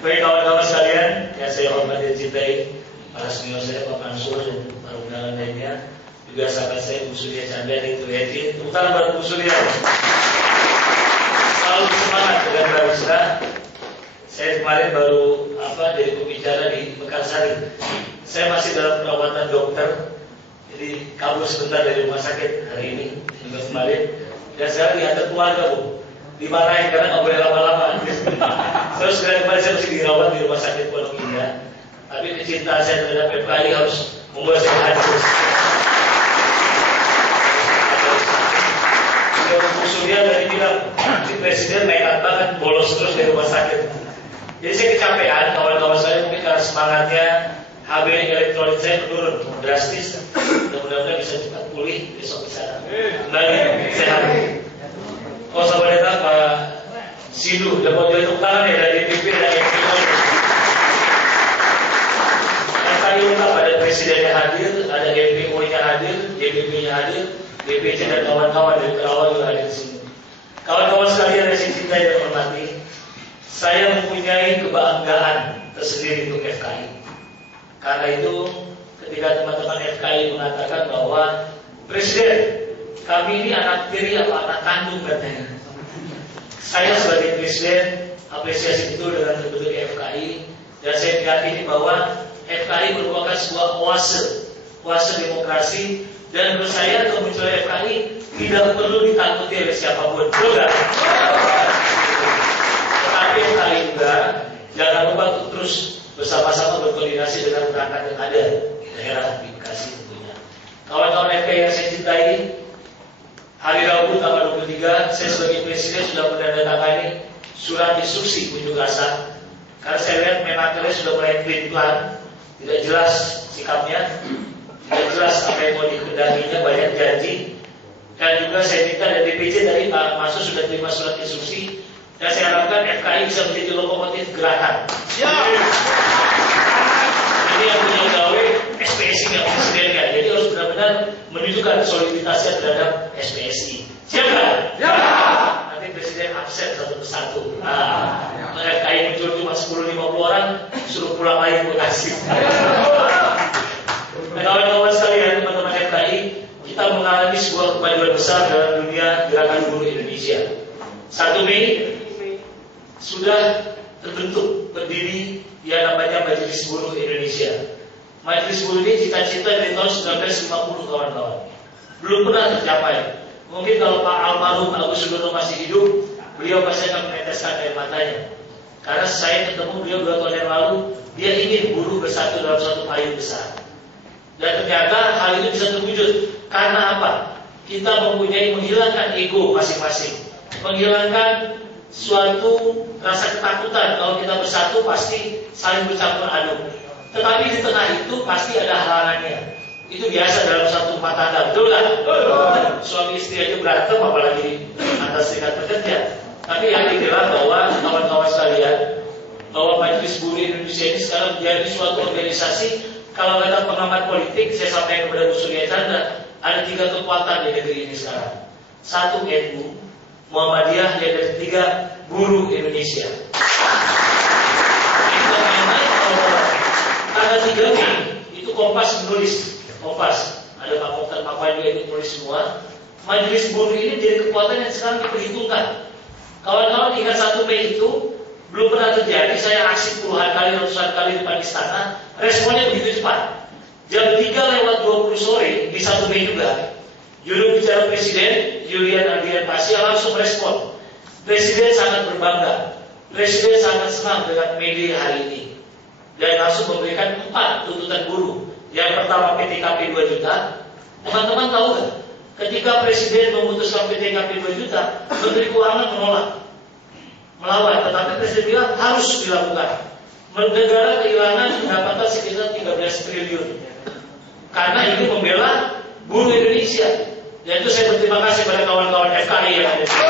Baik kawan-kawan sekalian, yang saya hormati dan cintai, para senior saya Pak Mansur dan para undangan lainnya, juga sahabat saya Bu Surya Chandra di Tuyeti, terutama buat Bu Surya. Selalu semangat dengan barista. Saya kemarin baru jadi pembicara di Mekarsari. Saya masih dalam perawatan dokter, jadi kabur sebentar dari rumah sakit hari ini, minggu kemarin. Dan saya diantar keluarga Bu, dimarahin karena nggak boleh lama-lama. Terus kemarin saya masih dirawat di rumah sakit Pondok Indah. Tapi kecintaan saya terhadap FKI harus membuat saya hadir. Bu Surya tadi bilang, si Presiden nekat banget bolos terus dari rumah sakit. Jadi saya kecapean, kawan-kawan saya mungkin karena semangatnya HB elektrolit saya menurun drastis. Mudah-mudahan bisa cepat pulih, besok bisa kembali sehat. Oh sahabat datang Pak Sidu, dapat jatuh tangan ya dari DPP dan FKI. FKI lengkap, ada Presidennya hadir, ada DPO-nya hadir, DPP-nya hadir, DPC dan kawan-kawan dari Kerawang juga hadir di sini. Kawan-kawan sekalian yang saya cintai dan hormati, saya mempunyai kebanggaan tersendiri untuk FKI. Karena itu, ketika teman-teman FKI mengatakan bahwa Presiden, kami ini anak tiri apa anak kandung katanya. Saya sebagai Presiden apresiasi betul dengan terbentuknya FKI, dan saya meyakini bahwa FKI merupakan sebuah oase demokrasi, dan menurut saya kemunculan FKI tidak perlu ditakuti oleh siapapun. Betul nggak? Tetapi FKI juga jangan lupa untuk terus bersama-sama berkoordinasi dengan perangkat yang ada di daerah di Bekasi tentunya. Kawan-kawan FKI yang saya cintai, hari Rabu tanggal 23 saya sebagai Presiden sudah menandatangani surat instruksi unjuk rasa. Karena saya lihat Menakernya sudah mulai pelin-pelan, tidak jelas sikapnya, tidak jelas apa yang mau dikehendakinya, banyak janji. Dan juga saya minta dari DPC tadi Pak Masuk sudah terima surat instruksi, dan saya harapkan FKI bisa menjadi lokomotif gerakan. Ya. Jadi yang punya gawe SPSI nggak presidennya, jadi harus benar-benar menunjukkan soliditasnya terhadap SPSI. Siap nggak? Ya. Nanti Presiden absen satu persatu. FKI muncul cuma 10-50 orang, suruh pulang lagi ke Bekasi. Kawan-kawan sekalian, teman-teman FKI, kita mengalami sebuah kemajuan besar dalam dunia gerakan buruh Indonesia. 1 Mei sudah terbentuk berdiri yang namanya Majelis Buruh Indonesia. Majelis Buruh ini cita-cita dari tahun 1950 kawan-kawan, belum pernah tercapai. Mungkin kalau Pak almarhum Agus Sudono masih hidup, beliau pasti akan meneteskan air matanya. Karena saya ketemu beliau 2 tahun yang lalu, dia ingin buruh bersatu dalam suatu payung besar. Dan ternyata hal itu bisa terwujud. Karena apa? Kita menghilangkan ego masing-masing, menghilangkan suatu rasa ketakutan. Kalau kita bersatu pasti saling bercampur aduk. Tetapi di tengah itu pasti ada halangannya. Itu biasa dalam satu rumah tangga, betul kan? Suami istri aja berantem, apalagi atas serikat pekerja. Tapi yang dibilang bahwa kawan-kawan sekalian, bahwa Majelis Buruh Indonesia ini sekarang menjadi suatu organisasi. Kalau kata pengamat politik, saya sampaikan kepada Bu Surya Chandra, ada 3 kekuatan di negeri ini sekarang. 1 NU, Muhammadiyah, yang dari 3 buruh Indonesia. Tanggal 3 Mei itu Kompas menulis, Kompas ada Pak Mokhtar Papan juga itu menulis semua. Majelis Buruh ini jadi kekuatan yang sekarang diperhitungkan. Kawan-kawan ingat 1 Mei itu belum pernah terjadi. Saya aksi puluhan kali, ratusan kali di depan istana, responnya begitu cepat. Jam 3:20 sore di 1 Mei juga, juru bicara Presiden Julian Ardian Pasya langsung respon. Presiden sangat berbangga, Presiden sangat senang dengan media hari ini, dan langsung memberikan 4 tuntutan buruh. Yang pertama PTKP 2 juta. Teman-teman tahu nggak? Ketika Presiden memutuskan PTKP 2 juta, Menteri Keuangan menolak, melawan. Tetapi Presiden bilang harus dilakukan. Negara kehilangan pendapatan sekitar 13 triliun. Karena ini membela buruh Indonesia. Dan itu saya berterima kasih pada kawan-kawan FKI yang ada di sini.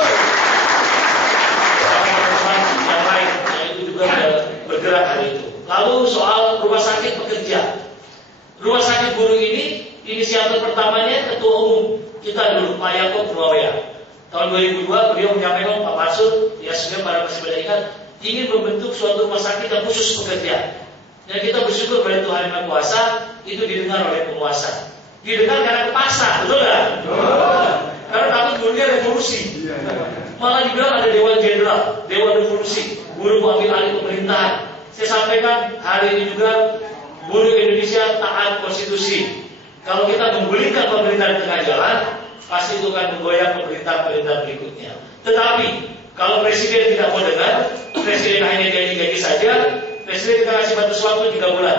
Kawan-kawan yang lain yang itu juga bergerak hari itu. Lalu soal rumah sakit pekerja. Rumah sakit buruh ini, inisiator pertamanya Ketua Umum kita dulu, Pak Yaakob Nuawea. Tahun 2002 beliau menyampaikan Pak Mansur, ya sebenarnya pada masih pada ingat, ingin membentuk suatu rumah sakit yang khusus pekerja. Dan kita bersyukur pada Tuhan Yang Maha Kuasa, itu didengar oleh penguasa. Didengar karena kepaksa, betul nggak? Karena takut gurunya revolusi. Malah dibilang ada Dewan Jenderal, Dewan Revolusi, buruh mengambil alih pemerintahan. Saya sampaikan hari ini juga, buruh Indonesia taat konstitusi. Kalau kita menggulingkan pemerintahan di tengah jalan, pasti itu akan menggoyang pemerintahan berikutnya. Tetapi kalau presiden tidak mau dengar, presiden hanya janji-janji saja, presiden kita kasih batas waktu 3 bulan.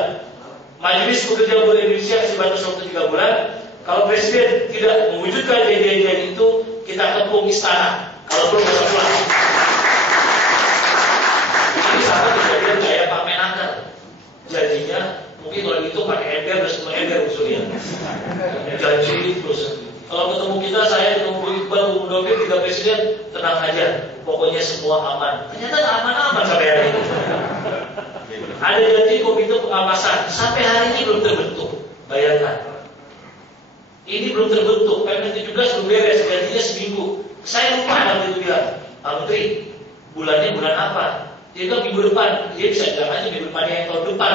Majelis Pekerja Buruh Indonesia kasih batas waktu 3 bulan. Kalau presiden tidak mewujudkan janji-janji itu, kita kepung istana. Kalau belum bisa pulang. Ini sama kejadian kayak Pak Menaker. Janjinya mungkin kalau itu pakai ember dan semua ember usulnya. Janji terus. Kalau ketemu kita, saya ketemu Bu Iqbal, Bu Mudofir, 3 presiden, tenang aja. Pokoknya semua aman. Ternyata aman-aman sampai hari ini. Ada janji komite pengawasan, sampai hari ini belum terbentuk. Bayangkan. Ini belum terbentuk, PM17 belum beres, janjinya seminggu. Saya lupa waktu itu bilang, Pak Menteri, bulannya bulan apa? Dia bilang minggu depan. Dia bisa bilang aja minggu depannya yang tahun depan.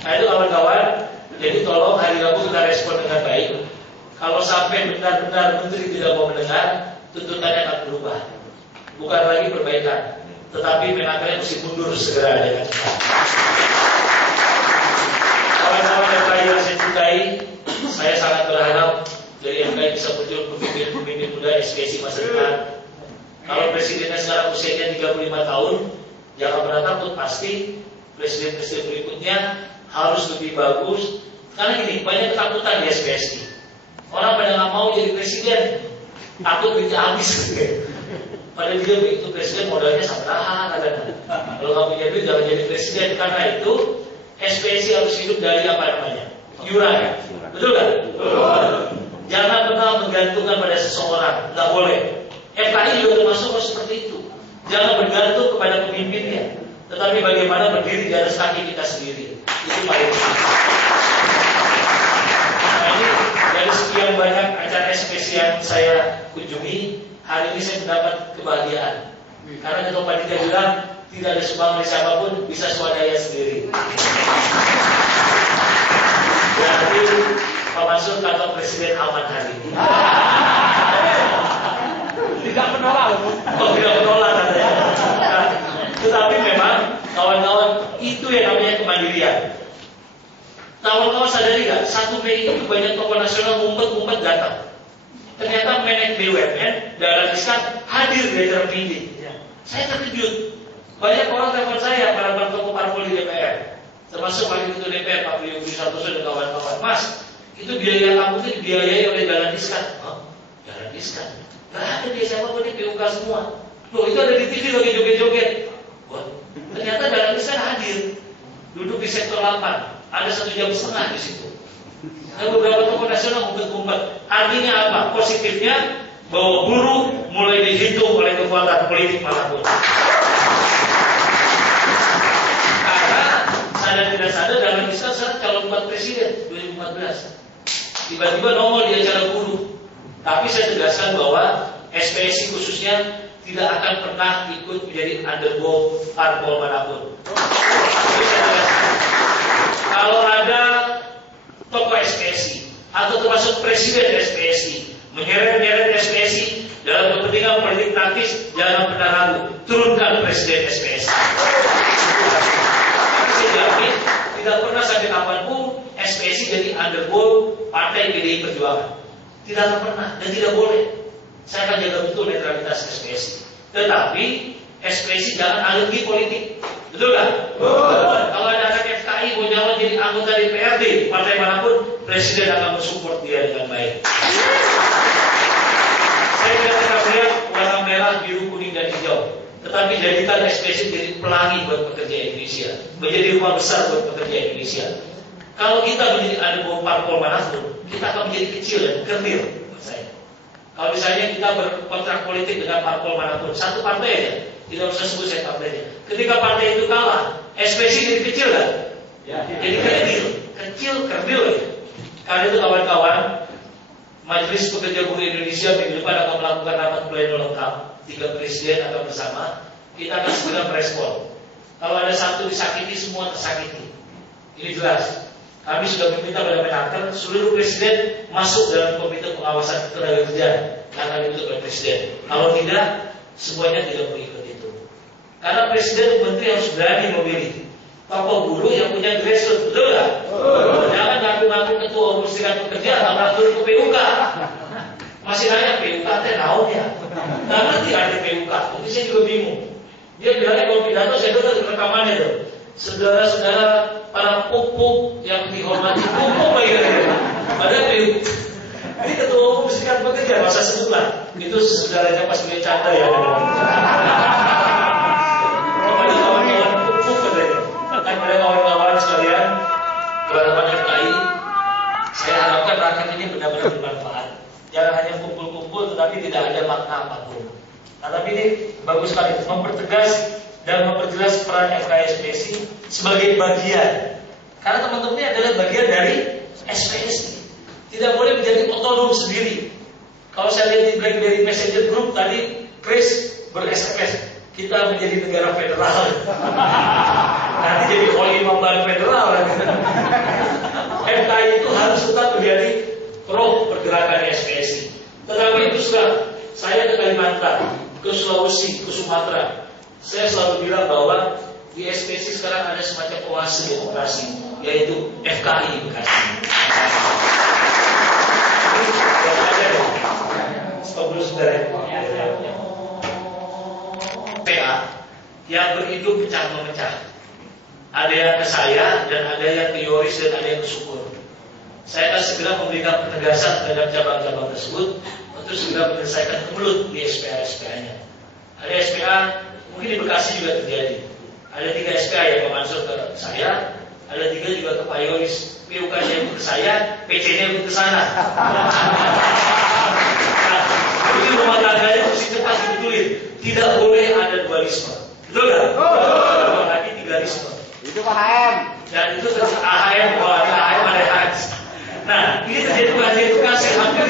Nah itu kawan-kawan, jadi tolong hari Rabu kita respon dengan baik. Kalau sampai benar-benar Menteri tidak mau mendengar, tuntutannya akan berubah. Bukan lagi perbaikan, tetapi Menakernya mesti mundur segera dengan cepat. Kawan-kawan yang lain yang saya cintai, saya sangat berharap dari MKI bisa muncul pemimpin-pemimpin muda SPSI masa depan. Kalau presidennya sekarang usianya 35 tahun, jangan pernah takut, pasti presiden-presiden berikutnya harus lebih bagus. Karena gini, banyak ketakutan di SPSI. Orang pada nggak mau jadi presiden, takut duitnya habis. Pada dia begitu presiden modalnya sama kadang. Kalau nggak punya duit jangan jadi presiden. Karena itu SPSI harus hidup dari apa namanya? Iuran. Betul kan? Jangan pernah menggantungkan pada seseorang, nggak boleh. FKI juga termasuk harus seperti itu. Jangan bergantung kepada pemimpinnya, tetapi bagaimana berdiri di atas kaki kita sendiri. Itu paling penting. Nah ini dari sekian banyak acara SPSI yang saya kunjungi, hari ini saya mendapat kebahagiaan. Karena Ketua Panitia bilang tidak ada sumbangan dari siapapun, bisa swadaya sendiri. Berarti Pak Mansur kantor Presiden aman hari ini. Tidak menolak. Oh, tidak menolak katanya. Nah, tetapi memang kawan-kawan itu yang namanya kemandirian. Kawan-kawan sadari nggak? 1 Mei itu banyak tokoh nasional ngumpet-ngumpet datang. Ternyata Menek BUMN, Dahlan Iskan hadir di acara meeting. Saya terkejut. Banyak orang telepon saya, para tokoh parpol di DPR, termasuk Wakil Ketua DPR Pak Priyo Budi Santoso dan kawan-kawan. Mas, itu biaya kamu itu dibiayai oleh Dahlan Iskan. Oh, Dahlan Iskan? Gak ada dia siapapun di PUK semua. Loh, itu ada di TV lagi joget-joget. Wah, ternyata Dahlan Iskan hadir, duduk di sektor 8. Ada 1,5 jam di situ. Dan beberapa tokoh nasional ngumpet-ngumpet. Artinya apa? Positifnya bahwa buruh mulai dihitung oleh kekuatan politik manapun. Karena sadar tidak sadar Dahlan Iskan sekarang calon buat presiden 2014. Tiba-tiba nongol di acara buruh. Tapi saya tegaskan bahwa SPSI khususnya tidak akan pernah ikut menjadi underdog parpol manapun. Jadi saya tegaskan, kalau ada tokoh SPSI atau termasuk presiden SPSI menyeret-nyeret SPSI dalam kepentingan politik taktis, jangan pernah ragu, turunkan presiden SPSI. Tapi saya yakin tidak pernah sampai kapanpun SPSI jadi underdog partai PDI Perjuangan. Tidak akan pernah dan tidak boleh. Saya akan jaga betul netralitas SPSI. Tetapi SPSI jangan alergi politik. Betul kan? Kalau ada anak FKI mau nyalon jadi anggota DPRD partai manapun, presiden akan mensupport dia dengan baik. Saya tidak pernah melihat warna merah, biru, kuning dan hijau. Tetapi jadikan SPSI menjadi pelangi buat pekerja Indonesia, menjadi rumah besar buat pekerja Indonesia. Kalau kita menjadi ada bom parpol manapun, kita akan menjadi kecil dan kerdil. Kalau misalnya kita berkontrak politik dengan parpol manapun, satu partai aja, tidak usah sebut saya partainya. Ketika partai itu kalah, SPSI jadi kecil kan? Ya. Jadi kecil, kerdil. Karena itu kawan-kawan, Majelis Pekerja Buruh Indonesia minggu depan akan melakukan rapat pleno lengkap, 3 presiden akan bersama. kita akan segera merespon. Kalau ada satu disakiti, semua tersakiti. Ini jelas. Kami sudah meminta pada Menaker seluruh presiden masuk dalam komite pengawasan ketenagakerjaan yang akan dibentuk oleh presiden. Kalau tidak, semuanya tidak mengikut itu. Karena presiden dan menteri harus berani memilih tokoh buruh yang punya grassroots, betul nggak? Jangan ngaku-ngaku ketua umum serikat pekerja, nggak turun ke PUK. Masih nanya PUK teh naon ya? Nggak ngerti arti PUK. Mungkin saya juga bingung. Dia bilangnya kalau pidato saya dengar rekamannya tuh. Saudara-saudara para pupuk yang dihormati pupuk lagi. Padahal PUK. Ini ketua umum serikat pekerja, masa sebutlah. Itu saudaranya pas beli canda ya. Kepada kawan-kawan pupuk katanya. Kan pada kawan-kawan sekalian, kawan-kawan FKI, saya harapkan rakyat ini benar-benar bermanfaat. Jangan hanya kumpul-kumpul tetapi tidak ada makna apapun. Nah, tapi ini bagus sekali mempertegas dan memperjelas peran FKSPSI sebagai bagian. Karena teman-teman ini adalah bagian dari SPSI. Tidak boleh menjadi otonom sendiri. Kalau saya lihat di BlackBerry Messenger Group tadi, Chris ber-SMS, kita menjadi negara federal. Nanti jadi Imam federal. FKI itu harus tetap menjadi pro pergerakan SPSI. Tetapi itu sudah saya ke Kalimantan, ke Sulawesi, ke Sumatera. Saya selalu bilang bahwa di SPSI sekarang ada semacam oase demokrasi, yaitu FKI Bekasi. Stop dulu sebentar ya. PA yang berhidup pecah-memecah. Ada yang ke saya dan ada yang ke Yoris dan ada yang ke Syukur. Saya akan segera memberikan penegasan terhadap cabang-cabang tersebut untuk segera menyelesaikan kemelut di SPA-SPA-nya. Ada SPA, mungkin di Bekasi juga terjadi. Ada 3 SPA yang memasuk ke saya, ada 3 juga ke Pak Yoris. PUK-nya ikut ke saya, PC-nya ikut ke sana. Jadi rumah tangganya mesti cepat dibetulin. Tidak boleh ada dualisme. Betul nggak? Lagi 3-isme. Itu Pak HM. Dan itu AHM, kalau ada AHM ada HANS. Nah, ini terjadi pengajian edukasi hampir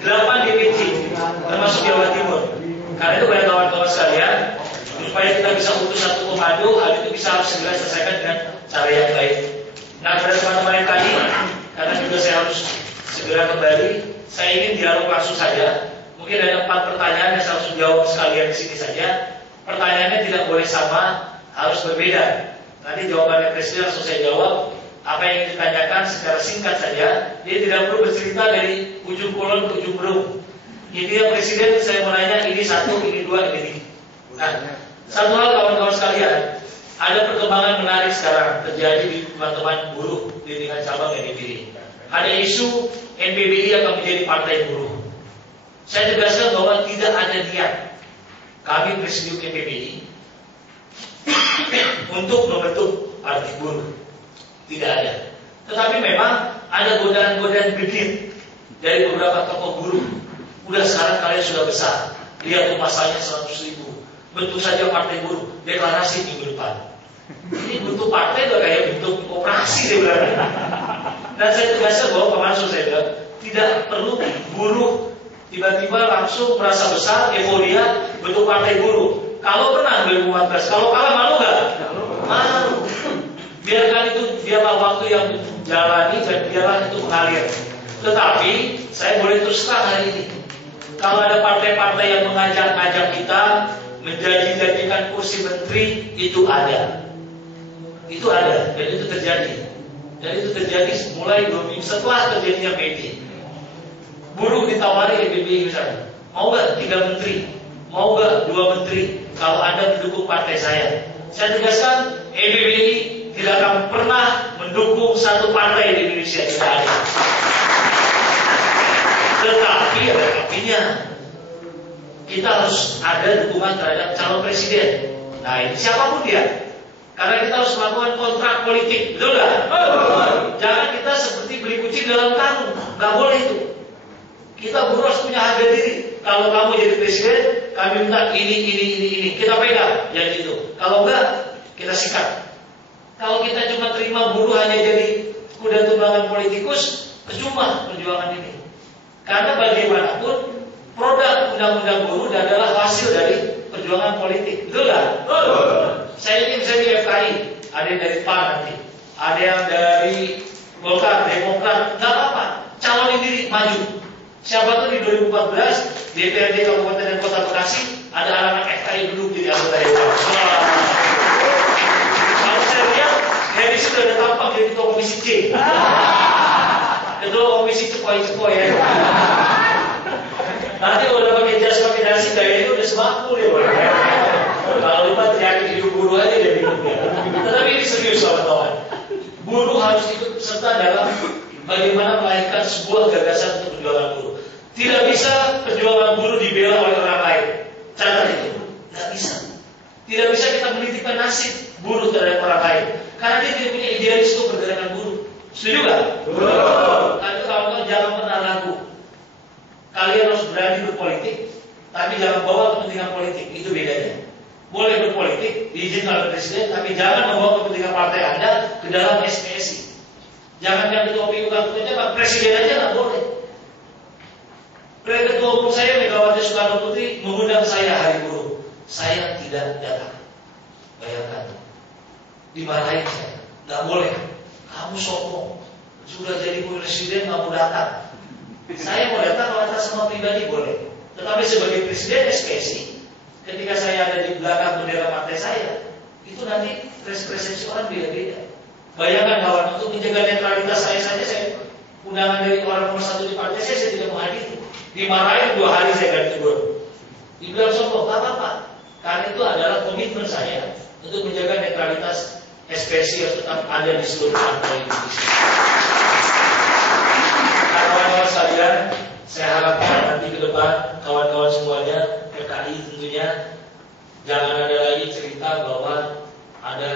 8 DPC, termasuk Jawa Timur. Karena itu banyak kawan-kawan sekalian, supaya kita bisa utus satu komando, hal itu bisa harus segera selesaikan dengan cara yang baik. Nah, pada teman-teman FKI, karena juga saya harus segera kembali, saya ingin dialog langsung saja. Mungkin ada 4 pertanyaan yang saya harus jawab sekalian di sini saja. Pertanyaannya tidak boleh sama, harus berbeda. Nanti jawabannya presiden langsung saya jawab. Apa yang ditanyakan secara singkat saja. Dia tidak perlu bercerita dari ujung kulon ke ujung berung. Ini presiden saya mau nanya ini 1, ini 2, ini 3. Nah, satu hal kawan-kawan sekalian, ada perkembangan menarik sekarang terjadi di teman-teman buruh di tingkat cabang yang dipilih. Ada isu NPBI akan menjadi partai buruh. Saya tegaskan bahwa tidak ada niat kami presidium NPBI untuk membentuk partai buruh. Tidak ada. Tetapi memang ada godaan-godaan gede dari beberapa tokoh buruh. Udah sekarang kalian sudah besar. Lihat tuh pasalnya 100.000. Bentuk saja partai buruh. Deklarasi minggu depan. Ini bentuk partai udah kayak bentuk operasi sebenarnya. Dan saya tegaskan bahwa kemarin saya bilang tidak perlu buruh tiba-tiba langsung merasa besar, euforia bentuk partai buruh. Kalau menang 2014, kalau kalah malu nggak? Malu. Biarkan itu, biarlah waktu yang jalani dan biarlah itu mengalir. Tetapi saya boleh terus terang hari ini, kalau ada partai-partai yang mengajak-ngajak kita menjanjikan kursi menteri, itu ada. Itu ada dan itu terjadi. Dan itu terjadi mulai 2 minggu setelah terjadinya PD. Buruh ditawari NPBI misalnya, mau gak 3 menteri, mau gak 2 menteri kalau Anda mendukung partai saya. Saya tegaskan NPBI tidak akan pernah mendukung satu partai di Indonesia, tidak ada. Tetapi ada tapinya. Kita harus ada dukungan terhadap calon presiden. Nah, ini siapapun dia. Karena kita harus melakukan kontrak politik, betul nggak? Jangan kita seperti beli kucing dalam karung, nggak boleh itu. Kita buruh harus punya harga diri. Kalau kamu jadi presiden, kami minta ini, kita pegang, jadi itu. Kalau enggak, kita sikat. Kalau kita cuma terima buruh hanya jadi kuda tunggangan politikus, percuma perjuangan ini. Karena bagaimanapun produk undang-undang buruh adalah hasil dari perjuangan perjuangan politik, betul nggak? Saya ingin misalnya di FKI, ada yang dari PAN nanti, ada yang dari Golkar, Demokrat, nggak apa-apa, calonin diri maju. Siapa tuh di 2014 DPRD Kabupaten dan Kota Bekasi ada anak FKI duduk di anggota dewan. Kalau saya lihat dari situ ada tampak jadi ketua komisi C. Ketua komisi cepoi ya. Nanti kalau udah pakai jas pakai dasi gayanya udah sebakul ya. Kalau lupa teriakin hidup buruh aja dia bingung ya. Tetapi ini serius kawan-kawan. Buruh harus ikut serta dalam bagaimana melahirkan sebuah gagasan untuk perjuangan buruh. Tidak bisa perjuangan buruh dibela oleh orang lain. Catat itu, nggak bisa. Tidak bisa kita menitipkan nasib buruh terhadap orang lain, karena dia tidak punya idealis untuk pergerakan buruh. Setuju nggak? Tapi kawan-kawan jangan pernah ragu. Kalian harus berani berpolitik, tapi jangan bawa kepentingan politik. Itu bedanya. Boleh berpolitik, diizinkan oleh presiden, tapi jangan membawa kepentingan partai Anda ke dalam SPSI. Jangan yang ketua PU ketua presiden aja nggak boleh. Ketua umum saya Megawati Soekarno Putri mengundang saya hari buruh. Saya tidak datang. Bayangkan, dimarahin saya. Nggak boleh. Kamu sombong. Sudah jadi presiden nggak mau datang. Saya mau datang kalau atas nama pribadi boleh. Tetapi sebagai presiden SPSI, ketika saya ada di belakang bendera partai saya, itu nanti persepsi orang beda-beda. Bayangkan kawan, untuk menjaga netralitas saya saja, saya undangan dari orang nomor 1 di partai saya tidak menghadiri. Dimarahin 2 hari saya ganti tegur. Dibilang sombong, tak apa-apa. Karena itu adalah komitmen saya untuk menjaga netralitas SPSI yang tetap ada di seluruh partai Indonesia. Kawan-kawan sekalian, saya harapkan nanti ke depan kawan-kawan semuanya, FKI tentunya jangan ada lagi cerita bahwa ada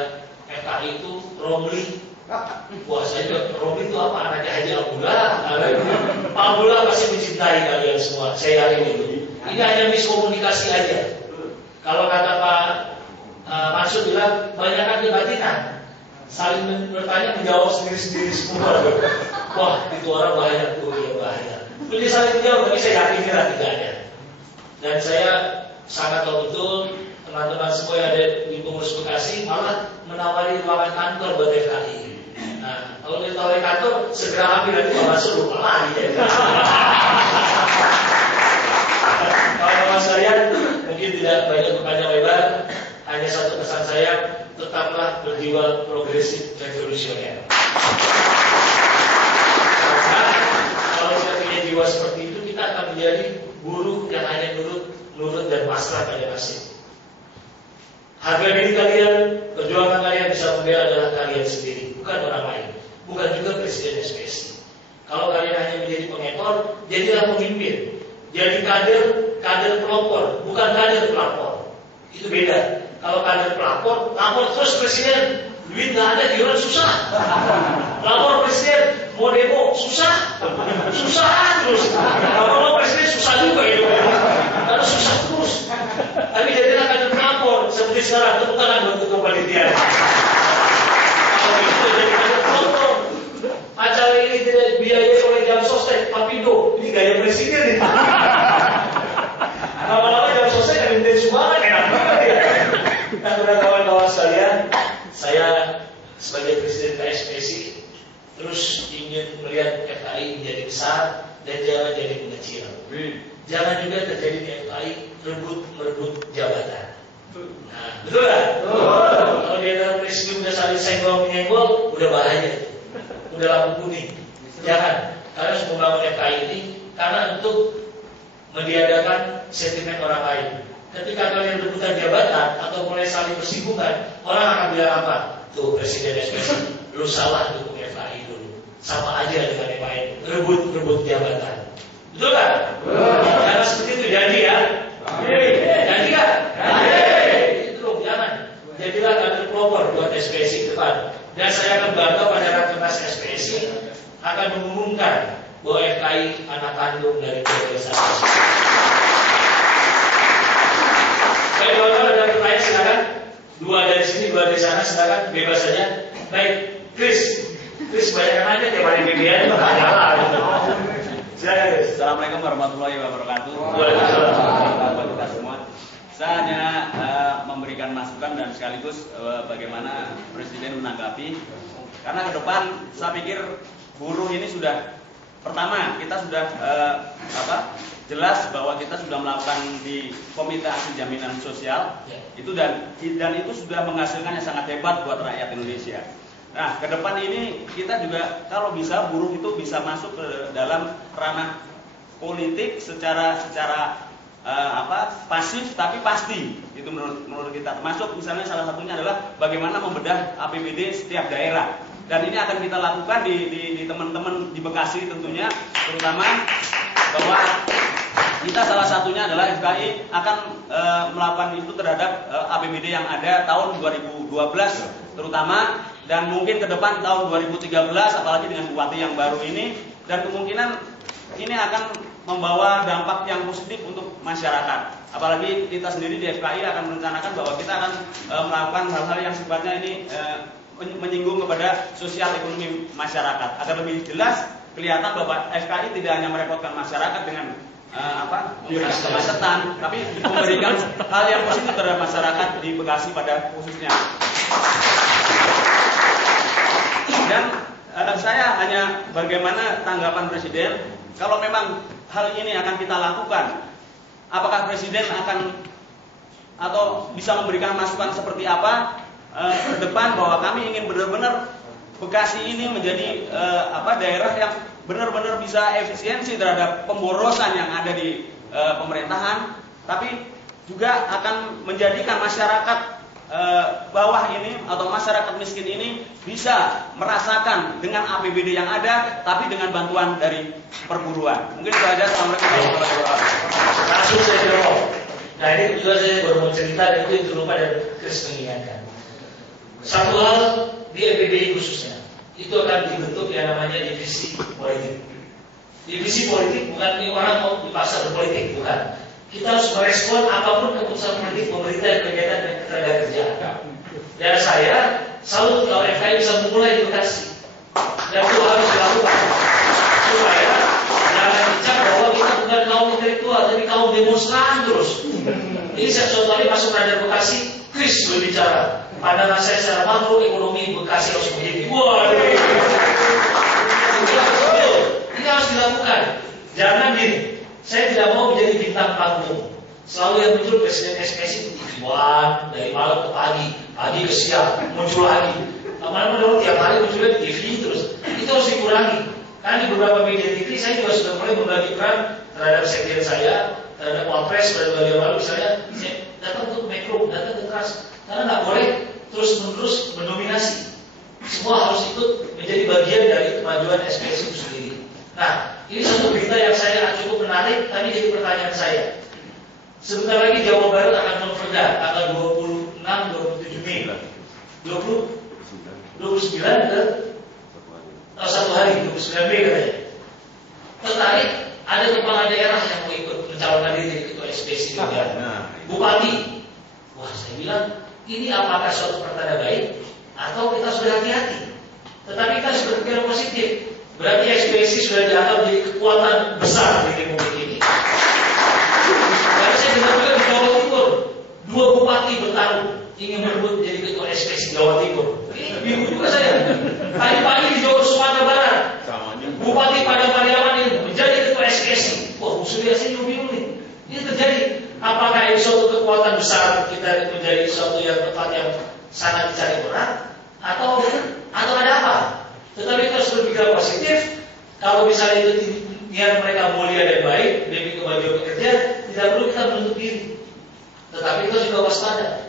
FKI itu Romli. Wah, saya juga Romli itu apa? Anaknya Haji Abdullah. Abdullah pasti mencintai kalian semua. Saya yakin itu. Ini hanya miskomunikasi aja. Kalau kata Pak Mansur bilang banyakkan kebatinan, saling bertanya menjawab sendiri-sendiri semua. Wah, itu orang bahaya tuh, ya bahaya. Jadi saling menjawab, tapi saya yakin tidak ada. Dan saya sangat tahu betul teman-teman semua yang ada di pengurus Bekasi malah menawari ruangan kantor buat FKI. Nah, kalau ditawari kantor, segera ambil nanti Pak Mansur lupa lagi ya. Kawan-kawan sekalian, mungkin tidak banyak berpanjang lebar, hanya satu pesan saya, tetaplah berjiwa progresif revolusioner. Karena kalau kita punya jiwa seperti itu, kita akan menjadi buruh yang hanya nurut dan pasrah pada nasib. Harga diri kalian, perjuangan kalian bisa membela adalah kalian sendiri, bukan orang lain, bukan juga presiden SPSI. Kalau kalian hanya menjadi pengekor, jadilah pemimpin. Jadi kader pelopor, bukan kader pelapor. Itu beda. Kalau kader pelapor, lapor terus presiden, duit nggak ada, iuran susah. Lapor presiden, mau demo susah terus. Kalau presiden susah juga hidupnya, karena susah terus. Tapi jadilah kader pelapor, seperti sekarang tepuk tangan buat ketua panitia. Kalau itu jadi kader pelopor. Acara ini tidak dibiayai oleh jam sostek, Papindo, ini gaya presiden. Lama-lama jam sostek kan minta sumbangan, enak banget ya. Nah, kawan-kawan sekalian, saya sebagai presiden KSPSI terus ingin melihat FKI menjadi besar dan jangan jadi mengecil. Jangan juga terjadi di FKI merebut jabatan. Nah, betul kan? Kalau di dalam presidium udah saling senggol-menyenggol, udah bahaya. Udah lampu kuning. Jangan. Karena harus membangun FKI ini karena untuk meniadakan sentimen orang lain. Ketika kalian rebutan jabatan atau mulai saling bersinggungan, orang akan bilang apa? Tuh presiden SPSI, lu salah dukung FKI dulu. Sama aja dengan yang lain, rebut jabatan. Betul kan? Jangan seperti itu, janji ya. Janji kan? Itu loh, jangan. Jadilah kader pelopor buat SPSI ke depan. Dan saya akan bangga pada Rakernas SPSI akan mengumumkan bahwa FKI anak kandung dari organisasi. Kalau ada pertanyaan silakan. 2 dari sini, 2 dari sana, silakan bebas saja. Baik, Chris banyak aja tiap hari BBM bertanya. Silakan Chris. Assalamualaikum warahmatullahi wabarakatuh. Waalaikumsalam. Buat kita semua. Saya hanya memberikan masukan dan sekaligus bagaimana Presiden menanggapi. Karena ke depan saya pikir buruh ini sudah, pertama kita sudah jelas bahwa kita sudah melakukan di Komite Aksi Jaminan Sosial itu dan itu sudah menghasilkan yang sangat hebat buat rakyat Indonesia. Nah, ke depan ini kita juga kalau bisa buruh itu bisa masuk ke dalam ranah politik secara pasif tapi pasti, itu menurut kita. Termasuk misalnya salah satunya adalah bagaimana membedah APBD setiap daerah, dan ini akan kita lakukan di teman-teman di Bekasi tentunya, terutama bahwa kita salah satunya adalah FKI akan melakukan itu terhadap APBD yang ada tahun 2012 terutama, dan mungkin ke depan tahun 2013 apalagi dengan bupati yang baru ini, dan kemungkinan ini akan membawa dampak yang positif untuk masyarakat. Apalagi kita sendiri di FKI akan merencanakan bahwa kita akan melakukan hal-hal yang sifatnya ini menyinggung kepada sosial ekonomi masyarakat, agar lebih jelas kelihatan bahwa FKI tidak hanya merepotkan masyarakat dengan memberikan kemacetan, tapi memberikan hal yang positif terhadap masyarakat di Bekasi pada khususnya. Dan saya hanya bagaimana tanggapan Presiden. Kalau memang hal ini akan kita lakukan, apakah Presiden akan atau bisa memberikan masukan seperti apa ke depan, bahwa kami ingin benar-benar Bekasi ini menjadi daerah yang benar-benar bisa efisiensi terhadap pemborosan yang ada di pemerintahan, tapi juga akan menjadikan masyarakat bawah ini atau masyarakat miskin ini bisa merasakan dengan APBD yang ada, tapi dengan bantuan dari perburuan. Mungkin itu saja. Assalamualaikum warahmatullahi wabarakatuh. Langsung saya jawab. Nah, ini juga saya baru mau cerita, dan itu yang terlupa dan Chris mengingatkan. Satu hal di FPBI khususnya, itu akan dibentuk yang namanya divisi politik. Divisi politik bukan ini orang mau dipaksa berpolitik, bukan. Kita harus merespon apapun keputusan politik pemerintah yang berkaitan dengan ketenagakerjaan. Dan saya selalu kalau FKI bisa memulai edukasi, dan itu harus dilakukan supaya jangan dicap bahwa kita bukan kaum intelektual, tapi kaum demonstran terus. Ini saya suatu kali masuk Radar Bekasi, Chris berbicara, pandangan saya secara makro ekonomi Bekasi harus begini. Wah, ini harus dilakukan. Jangan gini. Saya tidak mau menjadi bintang panggung. Selalu yang muncul Presiden SPSI itu TV-an, dari malam ke pagi ke siang, muncul lagi. Lama-lama tiap hari munculnya di TV terus. Itu harus dikurangi. Karena di beberapa media TV saya juga sudah mulai membagi peran terhadap sekjen saya, terhadap Wapres, terhadap yang lalu misalnya, saya datang untuk makro, datang ke keras. Karena nggak boleh terus-menerus mendominasi. Semua harus ikut menjadi bagian dari kemajuan SPSI itu sendiri. Nah, ini satu berita yang saya cukup menarik, tadi jadi pertanyaan saya. Sebentar lagi Jawa Barat akan konverda tanggal 26-27 Mei. 29 ke 1 hari, 29 Mei katanya. Tertarik, ada kepala daerah yang mau ikut mencalonkan diri jadi ketua SPSI juga. Bupati. Wah, saya bilang, ini apakah suatu pertanda baik atau kita sudah hati-hati? Tetapi kita harus berpikir positif. Berarti SPSI sudah dianggap menjadi kekuatan besar di Republik ini. Karena saya dengar juga di Jawa Timur, 2 bupati bertarung ingin merebut menjadi ketua SPSI Jawa Timur. Ini bingung juga saya. Tadi pagi di Jawa Sumatera Barat, Bupati Padang Pariaman ini menjadi ketua SPSI. Wah, musuhnya saya juga bingung nih. Ini terjadi. Apakah ini suatu kekuatan besar kita menjadi suatu yang tempat yang sangat dicari orang, atau ada apa? Tetapi kita harus berpikir positif. Kalau misalnya itu niat mereka mulia dan baik demi kemajuan pekerja, tidak perlu kita menutup diri. Tetapi kita juga waspada.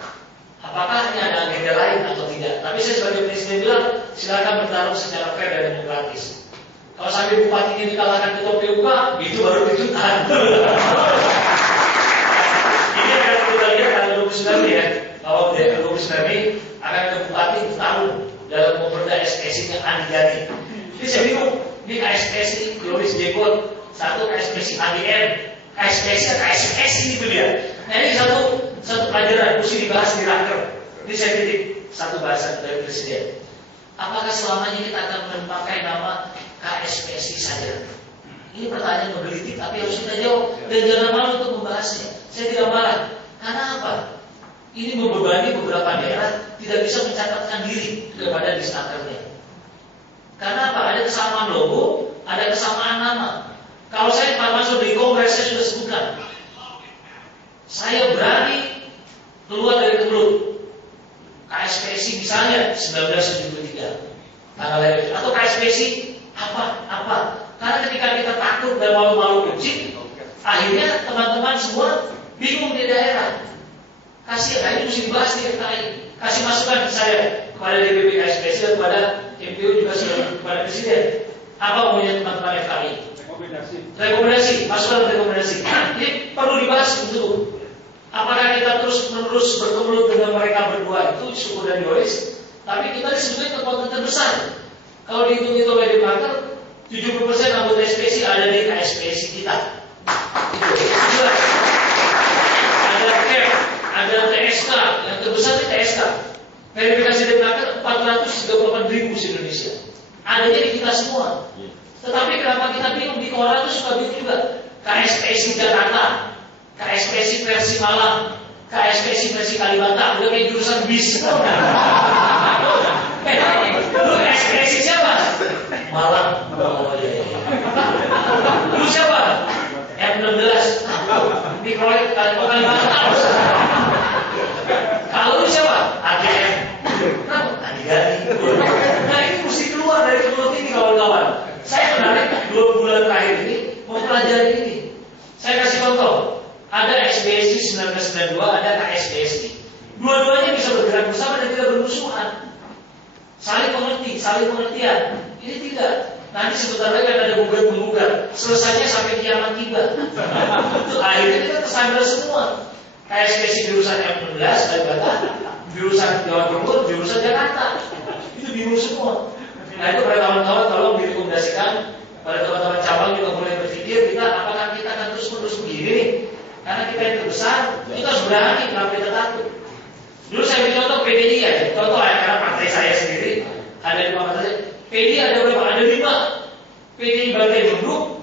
Apakah ini ada agenda lain atau tidak? Tapi saya sebagai presiden bilang, silakan bertarung secara fair dan demokratis. Kalau sampai bupati ini dikalahkan ketua PUK, itu baru kejutan. Ini akan kita lihat tanggal 29 ya. Kalau dari 29 Mei akan ke bupati bertarung dalam memperda SPSI yang anti-jati. Ini saya bingung. Ini KSPSI, Yoris Jekot, satu KSPSI ADN, KSPSI itu dia. Nah ini satu pelajaran mesti dibahas di raker. Ini saya titip satu bahasan dari Presiden. Apakah selamanya kita akan memakai nama KSPSI saja? Ini pertanyaan menggelitik, tapi harus kita jawab dan jangan malu untuk membahasnya. Saya tidak marah. Karena apa? Ini membebani beberapa daerah tidak bisa mencatatkan diri kepada disnakernya. Karena apa? Ada kesamaan logo, ada kesamaan nama. Kalau saya Pak Mansur di Kongres saya sudah sebutkan, saya berani keluar dari Kemelut. KSPSI misalnya 1973 tanggal lahir, atau KSPSI apa. Karena ketika kita takut dan malu-malu kecil, akhirnya teman-teman semua bingung di daerah. Kasihan, ini mesti dibahas di FKI. Kasih masukan ke saya, kepada DPP KSPSI dan kepada MPU juga kepada Presiden. Apa maunya teman-teman FKI? Rekomendasi, masukan rekomendasi. Ini perlu dibahas untuk apakah kita terus-menerus berkemelut dengan mereka berdua itu syukur dan Yoris, tapi kita sebetulnya kekuatan terbesar. Kalau dihitung-hitung oleh Demokrat, 70% anggota SPSI ada di KSPSI kita. Itu jelas. Ada CAP, ada TSK, yang terbesar di TSK. Verifikasi Demokrat 438.000 di Indonesia. Adanya di kita semua. Tetapi kenapa kita bingung, di orang itu suka bingung juga. KSPSI Jakarta, KSPSI versi Malang, KSPSI versi Kalimantan, udah kayak jurusan bis. Lu KSPSI siapa? Malang. Oh iya. Lu siapa? M16. Dikeroyok Kalimantan. Kalau lu siapa? AGM. Kenapa? Adigani. Nah ini mesti keluar dari kemelut ini kawan-kawan. Saya menarik 2 bulan terakhir ini mempelajari ini. Saya kasih contoh. Ada SBSI 1992, ada KSBSI. Dua-duanya bisa bergerak bersama dan tidak bermusuhan. Saling mengerti, saling pengertian. Ini tidak. Nanti sebentar lagi ada gugat-menggugat. Selesainya sampai kiamat tiba. Akhirnya kita tersandar semua. KSBSI jurusan M16, jurusan Jawa Timur, jurusan Jakarta. Itu bingung semua. Nah itu pada kawan-kawan tolong direkomendasikan pada teman-teman cabang juga mulai berpikir kita apakah kita akan terus-menerus begini nih. Karena kita yang terbesar, kita harus berani, kenapa kita takut. Dulu saya beri contoh PDI aja, contoh ya, karena partai saya sendiri ada 5 partai. PDI ada berapa? Ada 5. PDI Bantai Junduk,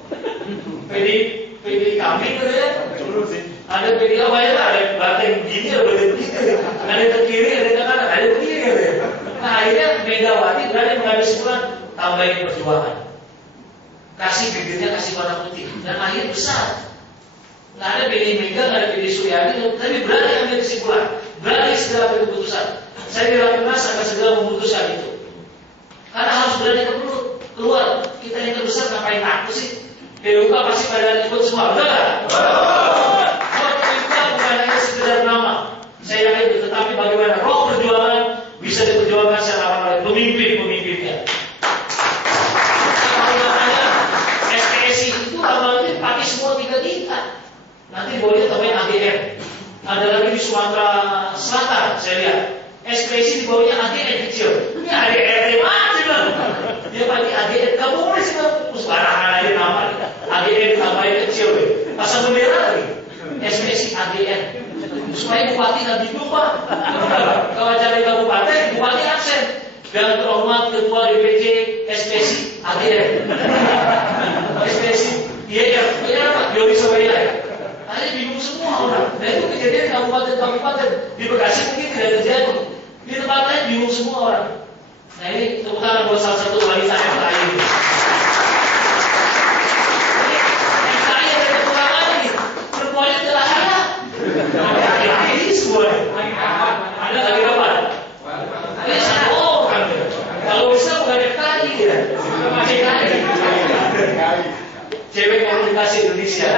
PDI Kambing gitu ya. Ada PDI apa ya? Ada Bantai begini, ada Bantai begitu. Ada ke kiri, ada ke kanan, ada begini gitu ya. Nah akhirnya Megawati berani mengambil kesimpulan tambahin perjuangan. Kasih bibirnya, kasih warna putih, dan akhirnya besar. Nggak ada PDI Mega, nggak ada PDI Suryadi, tapi berani ambil kesimpulan, berani segera ambil keputusan. Saya di Rapimnas akan segera memutuskan itu. Karena harus berani keluar. Kita yang terbesar ngapain takut sih? PUK pasti pada ikut semua, udah nggak? PUK bukan hanya sekedar nama. Saya yakin itu, tetapi bagaimana roh perjuangan bisa diperjuangkan secara oleh pemimpinnya. Kalau namanya SPSI itu awalnya pakai semua 3 tingkat. Nanti boleh tambahin AGM. Ada lagi di Sumatera Selatan, saya lihat. SPSI di bawahnya AGM kecil. Ini AGM macam. Dia pakai AGM. Gak boleh sih, sembarangan aja nama. AGM tambahin kecil. Pasang bendera lagi. SPSI AGM. Supaya bupati nggak bingung Pak. Kalau cari kabupaten, bupati absen. Dan terhormat ketua DPC SPSI AGM. SPSI IEF. Ini apa? Yori Soeya. Hanya bingung semua orang. Dan itu kejadian kabupaten di Bekasi mungkin tidak terjadi. Di tempat lain bingung semua orang. Nah ini tepuk tangan buat salah satu wanita FKI ini. FKI ada kekurangan ini. Perempuannya telah ada. Ini semua. Ada lagi apa? Ini 1 orang. Kalau bisa bukan FKI ya. Cewek Komunikasi Indonesia.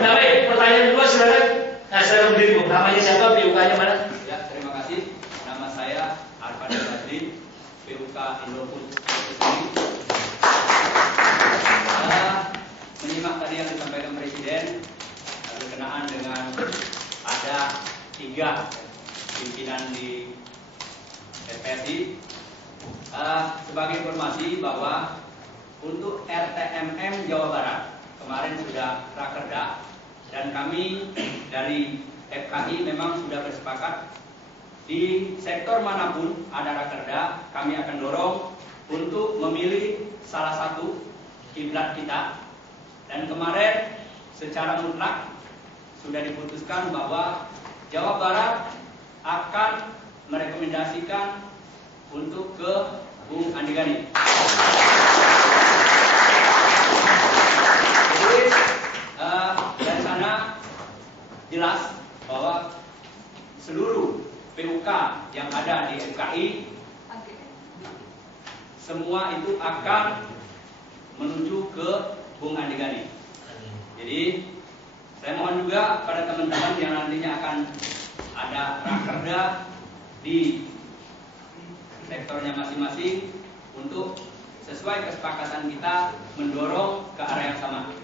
Nah baik, pertanyaan kedua silakan. Nah saya berdiri Bu, namanya siapa, PUK-nya mana? Ya, terima kasih. Nama saya Arfan Badri, PUK Indofood. Menyimak tadi yang disampaikan Presiden berkenaan dengan ada 3 pimpinan di SPSI. Sebagai informasi bahwa untuk RTMM Jawa Barat kemarin sudah rakerda dan kami dari FKI memang sudah bersepakat di sektor manapun ada rakerda kami akan dorong untuk memilih salah satu kiblat kita, dan kemarin secara mutlak sudah diputuskan bahwa Jawa Barat akan merekomendasikan untuk ke Bung Andi Gani. Jadi dari sana jelas bahwa seluruh PUK yang ada di MKI semua itu akan menuju ke Bung Andi Gani. Jadi saya mohon juga pada teman-teman yang nantinya akan ada rakerda di sektornya masing-masing untuk sesuai kesepakatan kita mendorong ke arah yang sama.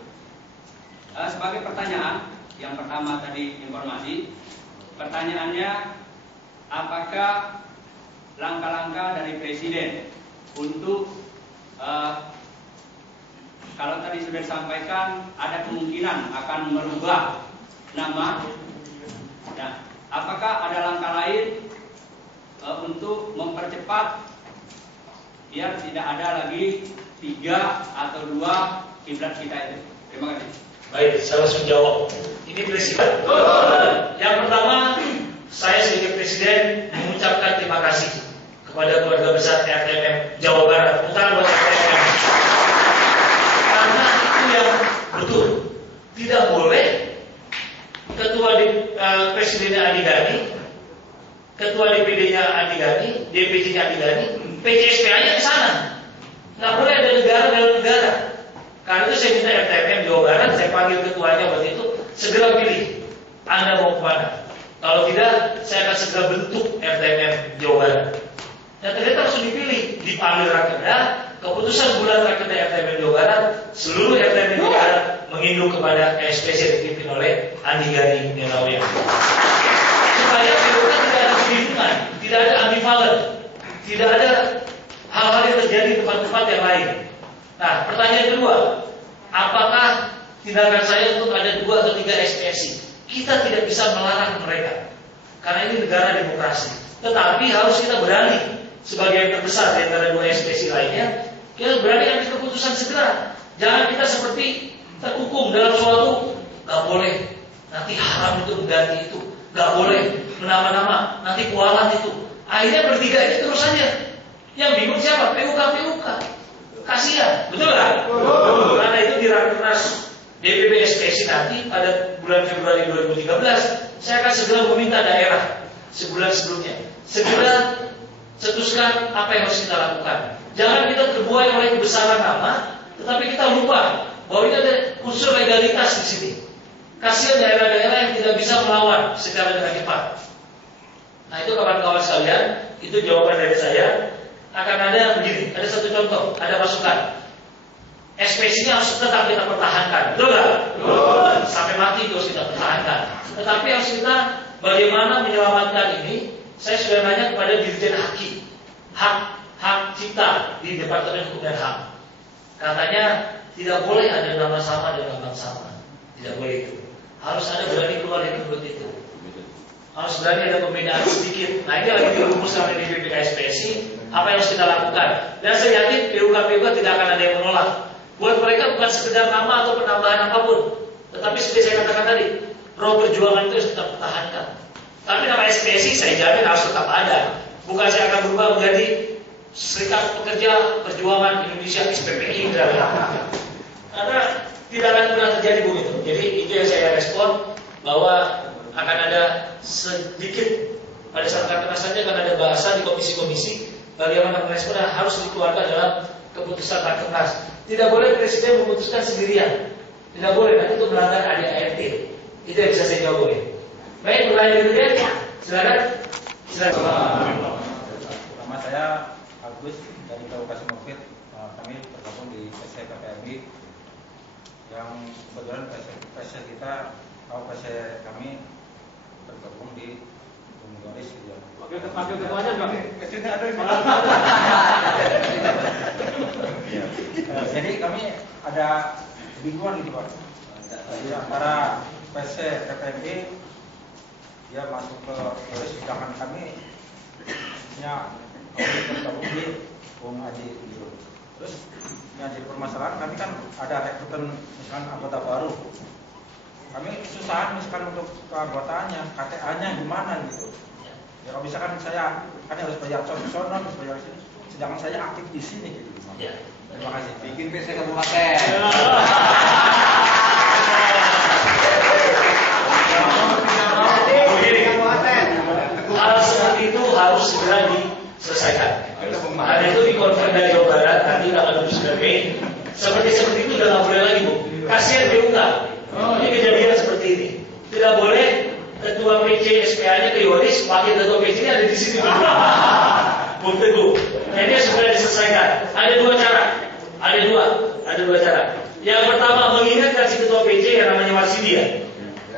Sebagai pertanyaan, yang pertama tadi informasi, pertanyaannya apakah langkah-langkah dari Presiden untuk kalau tadi sudah disampaikan ada kemungkinan akan merubah nama. Nah, apakah ada langkah lain untuk mempercepat biar tidak ada lagi 3 atau 2 kiblat kita itu? Terima kasih. Baik, saya langsung jawab. Ini Presiden. Yang pertama, saya sebagai Presiden mengucapkan terima kasih kepada keluarga besar RTM Jawa Barat, utama buat RTM. Karena itu yang betul. Tidak boleh Ketua Presidennya Andi Gani, Ketua DPD-nya Andi Gani, DPD-nya Andi Gani, PCSPA-nya ke sana. Nggak boleh ada negara dalam negara. Karena itu saya minta RTM Jawa Barat, saya panggil ketuanya waktu itu, segera pilih Anda mau kemana. Kalau tidak, saya akan segera bentuk RTM Jawa Barat. Dan ternyata langsung dipilih, dipanggil rakerda, keputusan bulan rakerda RTM Jawa Barat, seluruh RTM Jawa Barat menginduk kepada SPC yang dipimpin oleh Andi Gani Nenawea. Supaya tidak ada kebingungan, tidak ada ambivalen, tidak ada hal-hal yang terjadi di tempat-tempat yang lain. Nah, pertanyaan kedua, apakah tindakan saya untuk ada 2 atau 3 SPSI? Kita tidak bisa melarang mereka, karena ini negara demokrasi. Tetapi harus kita berani, sebagai yang terbesar di antara 2 SPSI lainnya, kita berani ambil keputusan segera. Jangan kita seperti terhukum dalam suatu, nggak boleh, nanti haram itu mengganti itu, nggak boleh menama-nama, nanti kualat itu. Akhirnya bertiga ini terus saja. Yang bingung siapa? PUK. Kasihan, betul kan? Karena itu di Rakernas DPP SPSI nanti pada bulan Februari 2013, saya akan segera meminta daerah sebulan sebelumnya segera cetuskan apa yang harus kita lakukan. Jangan kita terbuai oleh kebesaran nama, tetapi kita lupa bahwa ini ada unsur legalitas di sini. Kasihan daerah-daerah yang tidak bisa melawan secara dengan cepat. Nah, itu kawan-kawan sekalian, itu jawaban dari saya. Akan ada begini, ada satu contoh, ada masukan. SPSI-nya harus tetap kita pertahankan, betul nggak? Sampai mati terus kita pertahankan. Tetapi harus kita bagaimana menyelamatkan ini. Saya sudah nanya kepada Dirjen Haki, hak cipta di Departemen Hukum dan HAM. Katanya tidak boleh ada nama sama dan lambang sama, tidak boleh itu. Harus ada berani keluar dari mulut itu. Harus berani ada pembedaan sedikit. Nah, ini lagi dirumuskan oleh DPP SPSI. Apa yang harus kita lakukan? Dan saya yakin PUK tidak akan ada yang menolak. Buat mereka bukan sekedar nama atau penambahan apapun, tetapi seperti saya katakan tadi, pro perjuangan itu harus kita pertahankan. Tapi nama SPSI saya jamin harus tetap ada. Bukan saya akan berubah menjadi Serikat Pekerja Perjuangan Indonesia SPPI misalnya. Karena tidak akan pernah terjadi begitu. Jadi itu yang saya respon, bahwa akan ada sedikit pada saat rakernas saja akan ada bahasa di komisi-komisi bagaimana merespon harus dikeluarkan dalam keputusan rakernas. Tidak boleh Presiden memutuskan sendirian. Tidak boleh, nanti itu melanggar ADART. Itu yang bisa saya jawab. Baik, pertanyaan berikutnya, silakan. Nama saya Agus dari Kabupaten Mopit. Kami tergabung di PC KPMI yang kebetulan PC kita atau PC kami tergabung di Garis. Panggil ketuanya Bang. Kesini ada. Jadi kami ada kebingungan gitu Pak. Jadi antara PC KPMI dia masuk ke garis, sedangkan kami tergabung di Bung Haji gitu. Terus yang jadi permasalahan kami kan ada rekrutmen misalkan anggota baru. kami kesusahan misalkan untuk keanggotaannya, KTA-nya gimana gitu. Ya kalau misalkan saya kan harus bayar sono, harus bayar sini, sedangkan saya aktif di sini gitu. Ya. Terima kasih. Bikin PC kabupaten. Hal seperti itu harus segera diselesaikan. Karena itu di konfer dari Jawa Barat nanti tanggal 29 Mei. Seperti itu udah nggak boleh lagi, Bu. Kasihan diungkap. Ini kejadian seperti ini. Tidak boleh ketua PC SPA-nya ke Yoris, wakil ketua PC-nya ada di sini. Bung Teguh. Nah, ini segera diselesaikan. Ada dua cara. Yang pertama, mengingatkan si ketua PC yang namanya Warsidi ya.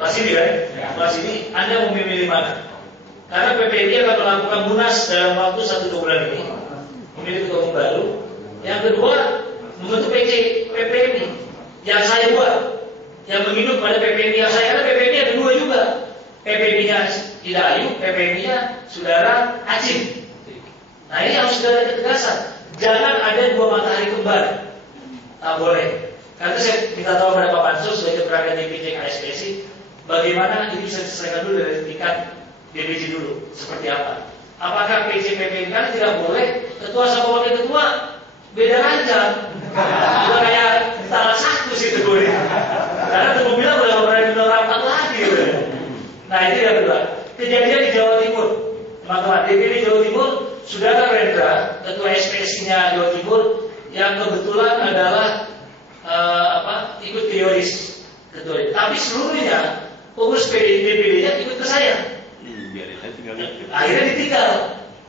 Warsidi kan? Warsidi, Anda mau memilih mana? Karena PPD akan melakukan munas dalam waktu 1-2 bulan ini. Memilih ketua umum baru. Yang kedua, membentuk PPMI yang saya buat, yang menginduk pada PPMI yang saya. Karena PPMI ada dua juga. PPMI-nya Ida Ayu, PPMI-nya Saudara Acim. Nah, ini harus sudah ada ketegasan. Jangan ada dua matahari kembar. Tak boleh. Karena saya minta tahu pada Pak Pansus sebagai perangkat DPC KSPSI, bagaimana ini bisa diselesaikan dulu dari tingkat DPC dulu. Seperti apa? Apakah PC PPMI kan tidak boleh ketua sama wakil ketua beda ranjang? Udah kayak di tangan satu sih Teguh ini. Karena Teguh bilang udah gak pernah dibilang rapat lagi. Nah, itu yang kedua. Kejadian di Jawa Timur, teman-teman. DPD Jawa Timur, Saudara Rendra, ketua SPSI-nya Jawa Timur, yang kebetulan adalah ikut ke Yoris, ketua. Tapi seluruhnya pengurus DPD-nya ikut ke saya. Akhirnya ditinggal.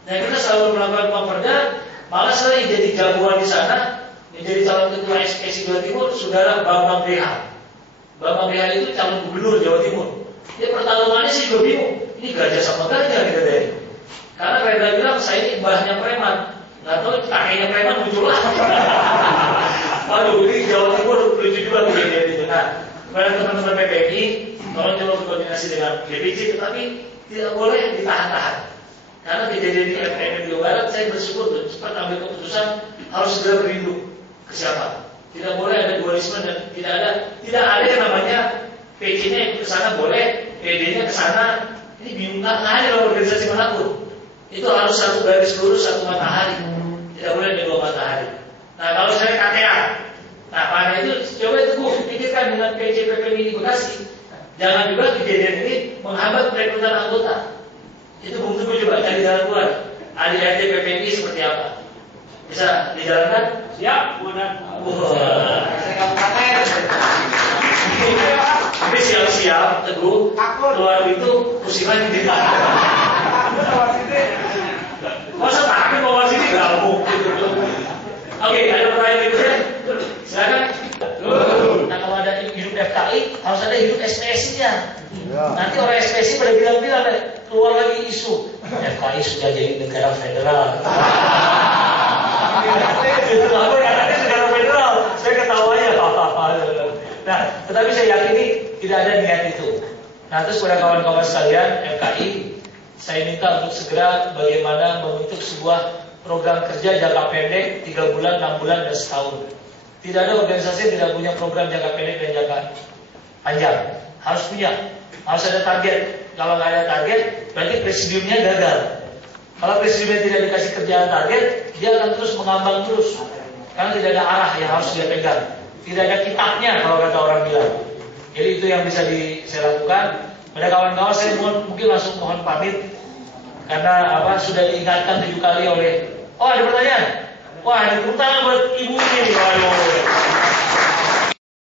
Dan kita selalu melakukan Pemperda. Malah saya jadi jagoan di sana, menjadi calon ketua SPSI Jawa Timur, Saudara Bambang BH. Bambang BH itu calon gubernur Jawa Timur. Dia pertarungannya sih gue bingung. Ini gajah sama gajah gitu deh. Karena Rendra bilang saya ini mbahnya preman. Nggak tahu kakeknya preman muncul lah. Waduh, ini Jawa Timur lucu juga kejadian itu. Nah, kepada teman-teman PPI, tolong coba berkoordinasi dengan DPC, tetapi tidak boleh ditahan-tahan. Karena kejadian di FPM Jawa Barat, saya bersyukur cepat ambil keputusan harus segera berlindung ke siapa. Tidak boleh ada dualisme dan tidak ada yang namanya PC-nya ke sana boleh, PD-nya ke sana. Ini bingung, nggak ada dalam organisasi manapun. Itu harus satu garis lurus, satu matahari. Tidak boleh ada dua matahari. Nah, kalau saya KTA, nah pada itu coba Teguh pikirkan dengan PC PPMI di Bekasi. Jangan juga kejadian ini menghambat perekrutan anggota. Itu Bung Teguh coba cari jalan keluar. ADRT PPMI seperti apa? Bisa dijalankan? Siap, Bunda. Saya kabupaten. Tapi siap-siap Teguh keluar itu musiman di ditahan. Masa takut bawa sini nggak mungkin. Oke, ada pertanyaan berikutnya. Silakan. Nah, kalau ada hidup FKI harus ada hidup SPSI-nya. Nanti orang SPSI pada bilang-bilang keluar lagi isu FKI sudah jadi negara federal. Aku katanya negara federal, saya ketawanya. Nah, tetapi saya yakini tidak ada niat itu. Nah, terus pada kawan-kawan sekalian FKI, saya minta untuk segera bagaimana membentuk sebuah program kerja jangka pendek 3 bulan, 6 bulan, dan setahun. Tidak ada organisasi yang tidak punya program jangka pendek dan jangka panjang. Harus punya, harus ada target. Kalau nggak ada target, berarti presidiumnya gagal. Kalau presidiumnya tidak dikasih kerjaan target, dia akan terus mengambang terus. Karena tidak ada arah yang harus dia pegang. Tidak ada kitabnya kalau kata orang bilang. Jadi itu yang bisa saya lakukan. Pada kawan-kawan saya mungkin langsung mohon pamit. Karena sudah diingatkan 7 kali oleh. Oh, ada pertanyaan. Wah, ada tepuk tangan buat Ibu